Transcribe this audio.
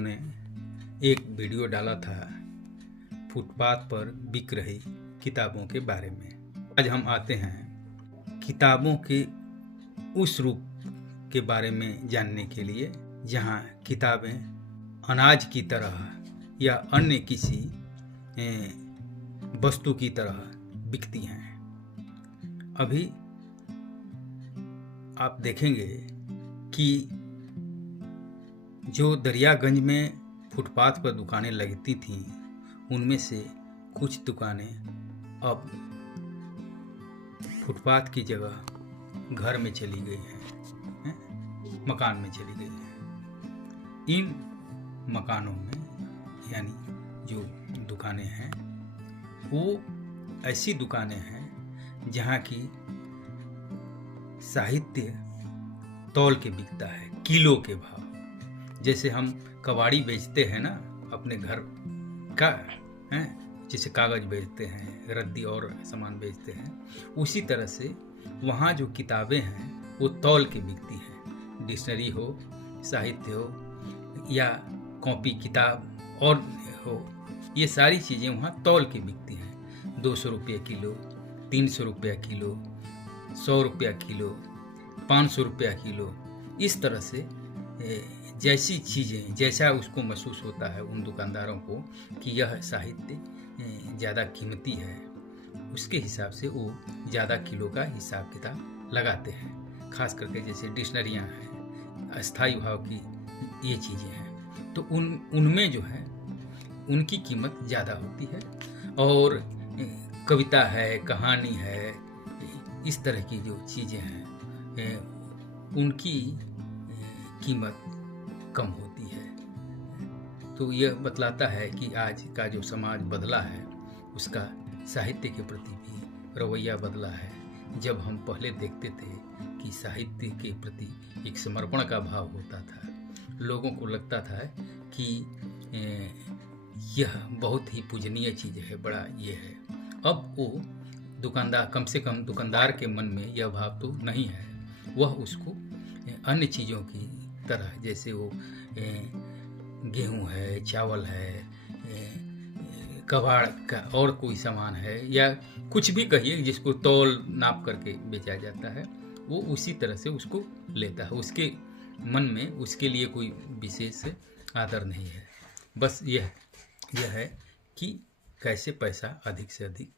ने एक वीडियो डाला था फुटपाथ पर बिक रही किताबों के बारे में। आज हम आते हैं किताबों के उस रूप के बारे में जानने के लिए जहां किताबें अनाज की तरह या अन्य किसी वस्तु की तरह बिकती हैं। अभी आप देखेंगे कि जो दरियागंज में फुटपाथ पर दुकानें लगती थीं, उनमें से कुछ दुकानें अब फुटपाथ की जगह घर में चली गई हैं, मकान में चली गई हैं। इन मकानों में यानी जो दुकानें हैं वो ऐसी दुकानें हैं जहाँ की साहित्य तौल के बिकता है, किलो के भाव। जैसे हम कबाड़ी बेचते हैं ना अपने घर का, हैं, जैसे कागज़ बेचते हैं, रद्दी और सामान बेचते हैं, उसी तरह से वहाँ जो किताबें हैं वो तौल के बिकती हैं। डिक्शनरी हो, साहित्य हो या कॉपी किताब और हो, ये सारी चीज़ें वहाँ तौल के बिकती हैं। 200 रुपये किलो, 300 रुपया किलो, 100 रुपया किलो, 500 रुपया किलो, इस तरह से जैसी चीज़ें जैसा उसको महसूस होता है उन दुकानदारों को कि यह साहित्य ज़्यादा कीमती है, उसके हिसाब से वो ज़्यादा किलो का हिसाब किताब लगाते हैं। खास करके जैसे डिक्शनरियाँ हैं, अस्थाई भाव की ये चीज़ें हैं, तो उनमें जो है उनकी कीमत ज़्यादा होती है। और कविता है, कहानी है, इस तरह की जो चीज़ें हैं उनकी कीमत कम होती है। तो यह बतलाता है कि आज का जो समाज बदला है उसका साहित्य के प्रति भी रवैया बदला है। जब हम पहले देखते थे कि साहित्य के प्रति एक समर्पण का भाव होता था, लोगों को लगता था कि यह बहुत ही पूजनीय चीज़ है, बड़ा ये है। अब वो दुकानदार, कम से कम दुकानदार के मन में यह भाव तो नहीं है। वह उसको अन्य चीज़ों की तरह, जैसे वो गेहूँ है, चावल है, कबाड़ का और कोई सामान है या कुछ भी कहिए जिसको तौल नाप करके बेचा जाता है, वो उसी तरह से उसको लेता है। उसके मन में उसके लिए कोई विशेष आदर नहीं है। बस यह है कि कैसे पैसा अधिक से अधिक